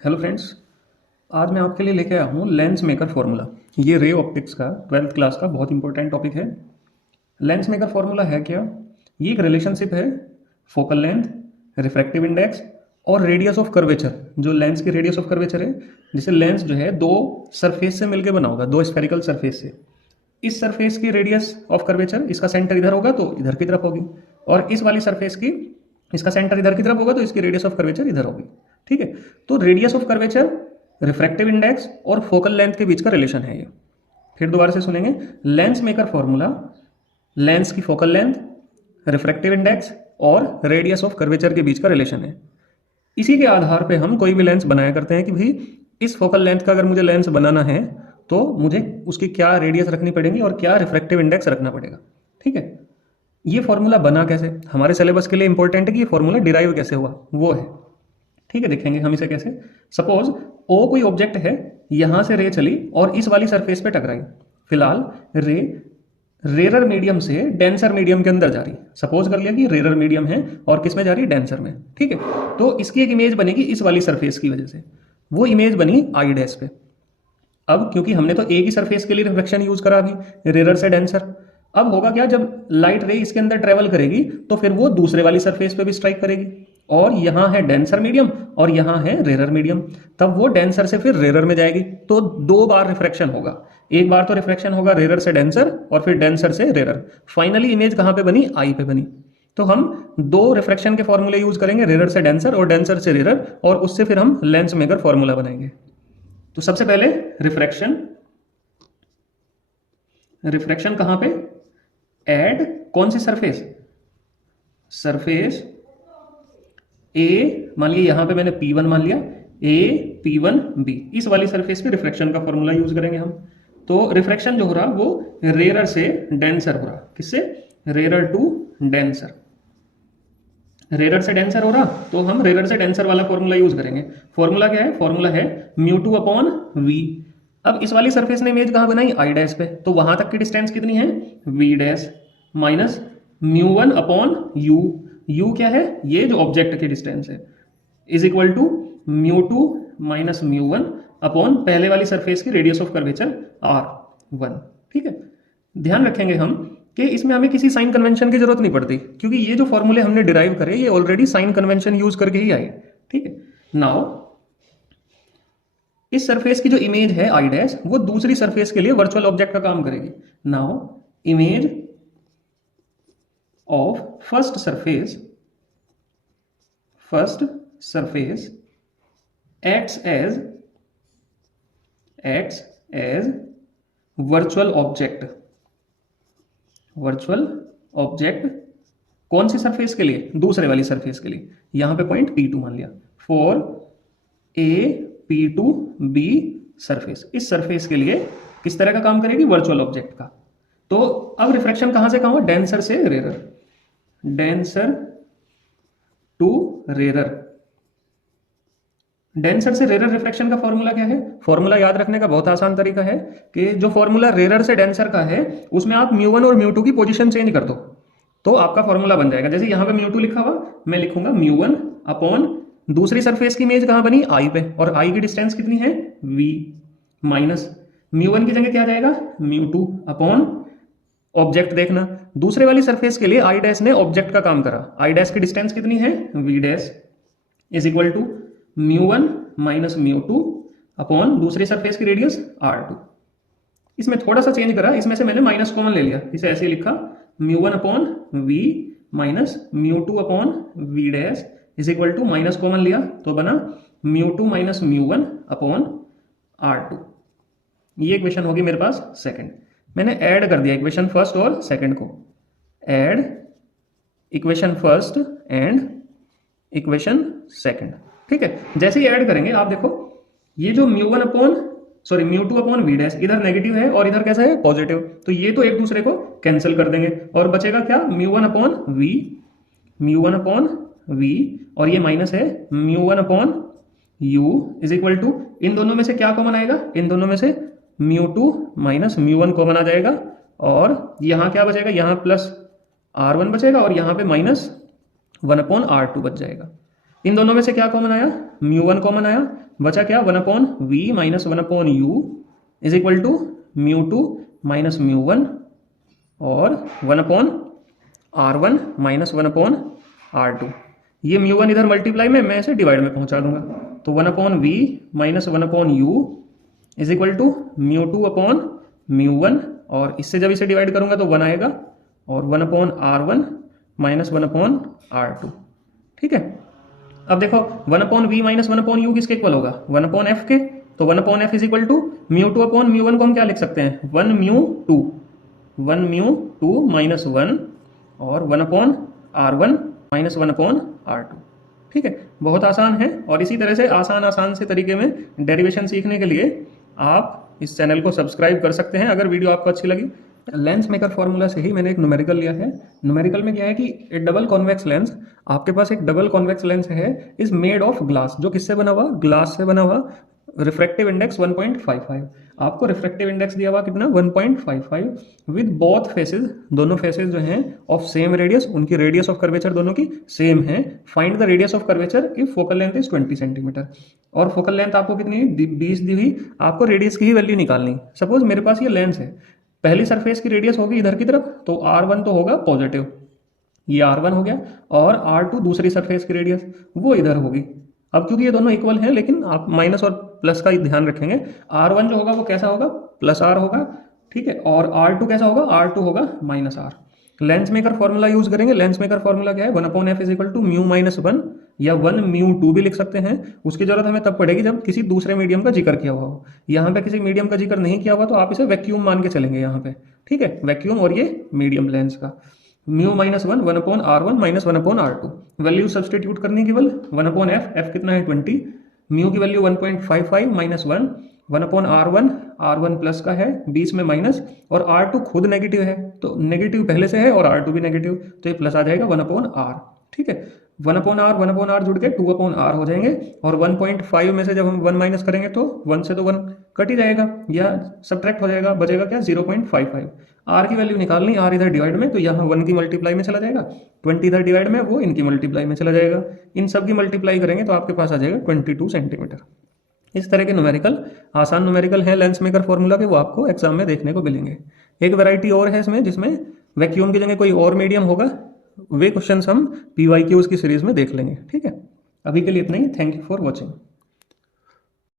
Hello friends. आज मैं आपके लिए लेके आया हूँ लेंस मेकर फॉर्मूला। ये रे ऑप्टिक्स का 12th क्लास का बहुत इंपॉर्टेंट टॉपिक है। लेंस मेकर फॉर्मूला है क्या? ये एक रिलेशनशिप है फोकल लेंथ, रिफ्रैक्टिव इंडेक्स और रेडियस ऑफ कर्वेचर। जो लेंस की रेडियस ऑफ कर्वेचर है, जैसे लेंस जो है दो सरफेस से मिलकर बना होगा, दो स्फेरिकल सरफेस से। इस सरफेस की रेडियस ऑफ कर्वेचर, इसका सेंटर इधर होगा तो इधर की तरफ होगी, और इस वाली सरफेस की, इसका सेंटर इधर की तरफ होगा तो इसकी रेडियस ऑफ कर्वेचर इधर होगी। ठीक है, तो radius of curvature, refractive index और फोकल लेंथ के बीच का रिलेशन है ये। फिर दोबारा से सुनेंगे। लेंस मेकर फॉर्मूला लेंस की फोकल लेंथ, रिफ्रैक्टिव इंडेक्स और रेडियस ऑफ कर्वेचर के बीच का रिलेशन है। इसी के आधार पे हम कोई भी लेंस बनाया करते हैं कि भाई इस फोकल लेंथ का अगर मुझे लेंस बनाना है तो मुझे उसकी क्या रेडियस रखनी पड़ेगी और क्या रिफ्रैक्टिव इंडेक्स रखना पड़ेगा। ठीक है, ये फॉर्मूला बना कैसे, हमारे सिलेबस के लिए इंपॉर्टेंट है कि ये फॉर्मूला डिराइव कैसे हुआ, वो है। ठीक है, देखेंगे हम इसे कैसे। सपोज ओ कोई ऑब्जेक्ट है, यहां से रे चली और इस वाली सरफेस पे टकराई। फिलहाल रे रेरर मीडियम से डेंसर मीडियम के अंदर जा रही। सपोज कर लिया कि रेरर मीडियम है और किस में जा रही है, डेंसर में। ठीक है, तो इसकी एक इमेज बनेगी इस वाली सरफेस की वजह से। वो इमेज बनी आई डैश पे। अब क्योंकि हमने तो एक ही सरफेस के लिए रिफ्लेक्शन यूज करा अभी, रेरर से डेंसर। अब होगा क्या, जब लाइट रे इसके अंदर ट्रेवल करेगी तो फिर वो दूसरे वाली सरफेस पे भी स्ट्राइक करेगी, और यहां है डेंसर मीडियम और यहां है रेरर मीडियम। तब वो डेंसर से फिर रेरर में जाएगी, तो दो बार रिफ्रैक्शन होगा। एक बार तो रिफ्रैक्शन होगा रेरर से डेंसर और फिर डेंसर से रेरर। फाइनली इमेज कहां पे बनी, आई पे बनी। तो हम दो रिफ्रैक्शन के फॉर्मूले यूज करेंगे, रेरर से डेंसर और डेंसर से रेरर, और उससे फिर हम लेंस मेकर फॉर्मूला बनाएंगे। तो सबसे पहले रिफ्रैक्शन। रिफ्रैक्शन कहां पे, एड कौन सी सरफेस, सरफेस ए। मान लिया यहां पे मैंने P1 मान लिया, ए P1 B, इस वाली सरफेस पे रिफ्रैक्शन का फॉर्मूला यूज करेंगे हम। तो रिफ्रैक्शन जो हो रहा वो रेरर से डेंसर हो रहा। किससे, रेरर टू डेंसर। रेरर से डेंसर हो रहा तो हम रेरर से डेंसर वाला फॉर्मूला यूज करेंगे। फॉर्मूला क्या है, फॉर्मूला है μ2/v। अब इस वाली सरफेस ने इमेज कहां बनाई, आई डैश पे, तो वहां तक की डिस्टेंस कितनी है, v dash, minus μ1/u। u क्या है, ये जो ऑब्जेक्ट की डिस्टेंस है, is equal to μ2 minus μ1 upon पहले वाली सरफेस की रेडियस ऑफ कर्वेचर r1। ठीक है, ध्यान रखेंगे हम कि इसमें हमें किसी साइन कन्वेंशन की जरूरत नहीं पड़ती, क्योंकि ये जो फॉर्मूले हमने डिराइव करे ये ऑलरेडी साइन कन्वेंशन यूज करके ही आए। ठीक है, नाउ इस सरफेस की जो इमेज है आई डैश, वो दूसरी सरफेस के लिए वर्चुअल ऑब्जेक्ट का काम करेगी। Now image of first surface acts as virtual object कौन सी सरफेस के लिए, दूसरे वाली सरफेस के लिए। यहां पे पॉइंट P2 मान लिया, फॉर ए P2B सरफेस। इस सरफेस के लिए किस तरह का काम करेगी, वर्चुअल ऑब्जेक्ट का। तो अब रिफ्रैक्शन कहां से कहां हुआ, डेंसर से rarer, denser to rarer. Denser से रेरर रिफ्रैक्शन का फॉर्मूला क्या है, फॉर्मूला याद रखने का बहुत आसान तरीका है कि जो फॉर्मूला रेरर से डेंसर का है उसमें आप μ1 और μ2 की पोजीशन चेंज कर दो तो आपका फॉर्मूला बन जाएगा। जैसे यहां पे μ2 लिखा हुआ, मैं लिखूंगा μ1 अपॉन दूसरी सरफेस की इमेज कहां बनी, आई पे, और आई की डिस्टेंस कितनी है, v, माइनस μ1 की जगह क्या आ जाएगा, μ2 अपॉन ऑब्जेक्ट। देखना दूसरे वाली सरफेस के लिए आई डैश ने ऑब्जेक्ट का काम करा, आई डैश की डिस्टेंस कितनी है, v dash, is equal to μ1 minus μ2 upon दूसरी सरफेस की रेडियस r2। इसमें थोड़ा सा चेंज करा, इसमें से मैंने माइनस कॉमन ले लिया, इसे ऐसे लिखा μ1 upon v minus μ2 upon v dash is equal to, minus common लिया तो बना μ2 माइनस μ1 अपॉन r2। ये इक्वेशन होगी मेरे पास सेकंड। मैंने ऐड कर दिया इक्वेशन फर्स्ट और सेकंड को, add equation first and equation second. ठीक है, जैसे ही ऐड करेंगे आप देखो ये जो μ2 अपॉन v डैश इधर नेगेटिव है और इधर कैसा है, पॉजिटिव, तो ये तो एक दूसरे को कैंसिल कर देंगे और बचेगा क्या, μ1 अपॉन v, और ये माइनस है μ1 upon u is equal to, इन दोनों में से क्या कॉमन आएगा, इन दोनों में से μ2 माइनस μ1 कॉमन आ जाएगा, और यहां क्या बचेगा, यहां प्लस r1 बचेगा और यहां पे माइनस 1 अपॉन r2 बच जाएगा। इन दोनों में से क्या कॉमन आया, μ1 कॉमन आया, बचा क्या, 1/v minus 1/u is equal to μ2 minus μ1 और 1/r1 माइनस 1/r2। ये μ1 इधर मल्टीप्लाई में मैं इसे डिवाइड में पहुंचा दूंगा, तो 1/v minus 1/u is equal to μ2/μ1 और इससे जब इसे डिवाइड करूंगा तो 1 आएगा और 1/r1 माइनस 1/r2। ठीक है, अब देखो 1/v माइनस 1/u किसके इक्वल होगा, 1/f के, तो 1/f इज इक्वल टू μ2/μ1 को हम क्या लिख सकते हैं, 1 μ2 माइनस 1 और 1/r1 माइनस 1/r2। ठीक है, बहुत आसान है। और इसी तरह से आसान से तरीके में डेरिवेशन सीखने के लिए आप इस चैनल को सब्सक्राइब कर सकते हैं अगर वीडियो आपको अच्छी लगी। लेंस मेकर फॉर्मूला से ही मैंने एक न्यूमेरिकल लिया है। न्यूमेरिकल में क्या है कि एक डबल कॉन्वेक्स लेंस, आपके पास एक डबल कॉन्वेक्स लेंस है, इज मेड ऑफ ग्लास, जो किससे बना हुआ, ग्लास से बना हुआ। रिफ्रैक्टिव इंडेक्स 1.55, आपको रिफ्रैक्टिव इंडेक्स दिया हुआ कितना, 1.55, विद बोथ फेसेस, दोनों फेसेस जो हैं ऑफ सेम रेडियस, उनकी रेडियस ऑफ कर्वेचर दोनों की सेम है। Find the radius of curvature if focal length is 20 centimetre. और फोकल लेंथ आपको कितनी, 20 दी हुई, आपको रेडियस की ही वैल्यू निकालनी। सपोज मेरे पास ये लेंस है, पहली सरफेस की रेडियस होगी इधर की तरफ, तो r1 तो होगा पॉजिटिव, ये r1 हो गया, और r2 दूसरी सरफेस की रेडियस वो इधर होगी। अब क्योंकि ये दोनों इक्वल हैं, लेकिन आप माइनस और प्लस का ही ध्यान रखेंगे। r1 जो होगा वो कैसा होगा, प्लस r होगा, ठीक है, और r2 कैसा होगा, r2 होगा minus r। Lens maker formula use करेंगे। लेंस मेकर फॉर्मूला क्या है, 1/f is equal to mu minus 1 या 1 μ2 भी लिख सकते हैं। उसकी जरूरत हमें तब पड़ेगी जब किसी दूसरे मीडियम का जिक्र किया हुआ हो। यहाँ पे किसी मीडियम का जिक्र नहीं किया हुआ तो आप इसे वैक्यूम मान के चलेंगे यहाँ पे, ठीक है, वैक्यूम और ये मीडियम लेंस का। Mu minus 1 1/r1 minus 1/r2, value substitute करनी केवल 1/f, f कितना है 20, म्यू की value 1.55 minus 1, 1/r1, r1 plus का है 20 में माइनस, और r2 खुद नेगेटिव है, तो नेगेटिव पहले से है और r2 भी नेगेटिव, तो ये प्लस आ जाएगा 1/r। ठीक है, 1/r जुड़ के 2/r हो जाएंगे, और 1.5 में से जब हम 1 माइनस करेंगे तो 1 से तो 1 कट ही जाएगा या सब्ट्रैक्ट हो जाएगा, बचेगा क्या, 0.55। r की वैल्यू निकालनी, r इधर डिवाइड में, तो यहाँ 1 की मल्टीप्लाई में चला जाएगा, 20 इधर डिवाइड में, वो इनकी मल्टीप्लाई में चला जाएगा। इन सब की मल्टीप्लाई करेंगे तो आपके पास आ जाएगा 22 सेंटीमीटर। इस तरह के न्यूमेरिकल, आसान न्यूमेरिकल है लेंस मेकर फॉर्मूला के, वो आपको एग्जाम में देखने को मिलेंगे। एक वैरायटी और है इसमें जिसमें वैक्यूम की जगह कोई और मीडियम होगा, वे क्वेश्चंस हम PYQs की सीरीज में देख लेंगे। ठीक है, अभी के लिए इतना ही। Thank you for watching.